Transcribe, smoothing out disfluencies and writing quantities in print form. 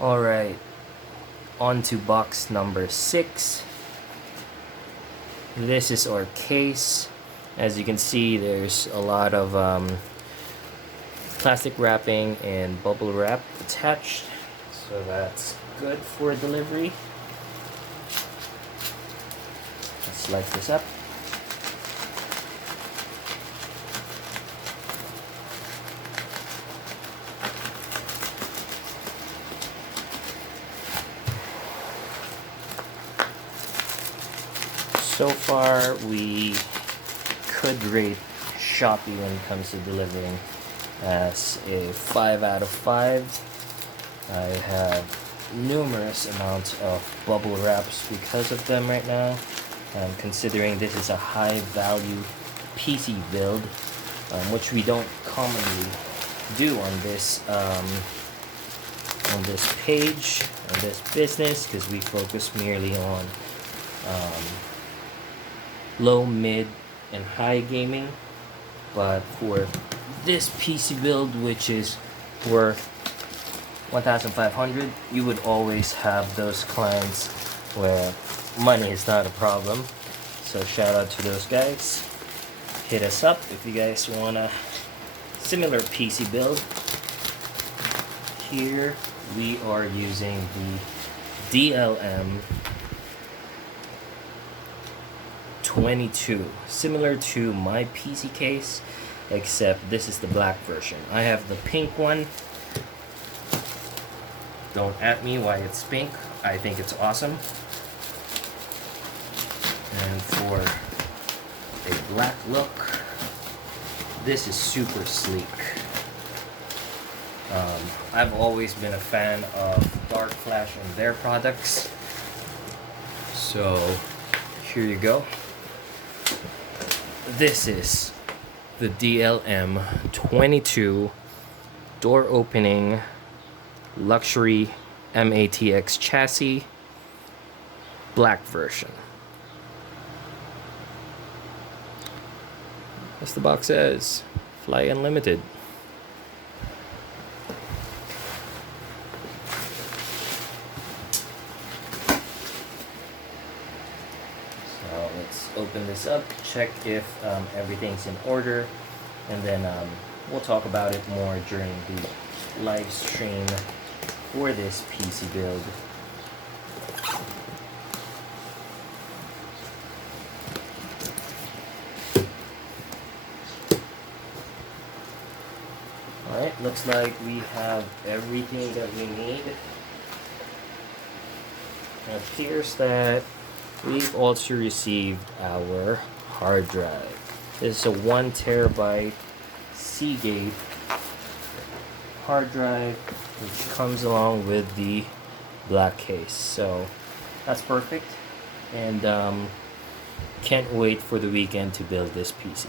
Alright, on to box number 6. This is our case. As you can see, there's a lot of plastic wrapping and bubble wrap attached, so that's good for delivery. Let's light this up. So far, we could rate Shopee when it comes to delivering as a 5 out of 5. I have numerous amounts of bubble wraps because of them right now. Considering this is a high value PC build, which we don't commonly do on this page, on this business, because we focus merely on low, mid, and high gaming. But for this PC build, which is worth 1,500, you would always have those clients where money is not a problem. So shout out to those guys. Hit us up if you guys want a similar PC build. Here we are using the DLM22, similar to my PC case, except this is the black version. I have the pink one. Don't at me why it's pink. I think it's awesome. And for a black look, this is super sleek. I've always been a fan of DarkFlash and their products. So here you go. This is the DLM22 door opening luxury MATX chassis, black version. As the box says, fly unlimited. So let's open this up, check if everything's in order, and then we'll talk about it more during the live stream for this PC build. Alright, looks like we have everything that we need. It appears that we've also received our hard drive. This is a 1 terabyte Seagate hard drive, which comes along with the black case. So that's perfect, and can't wait for the weekend to build this PC.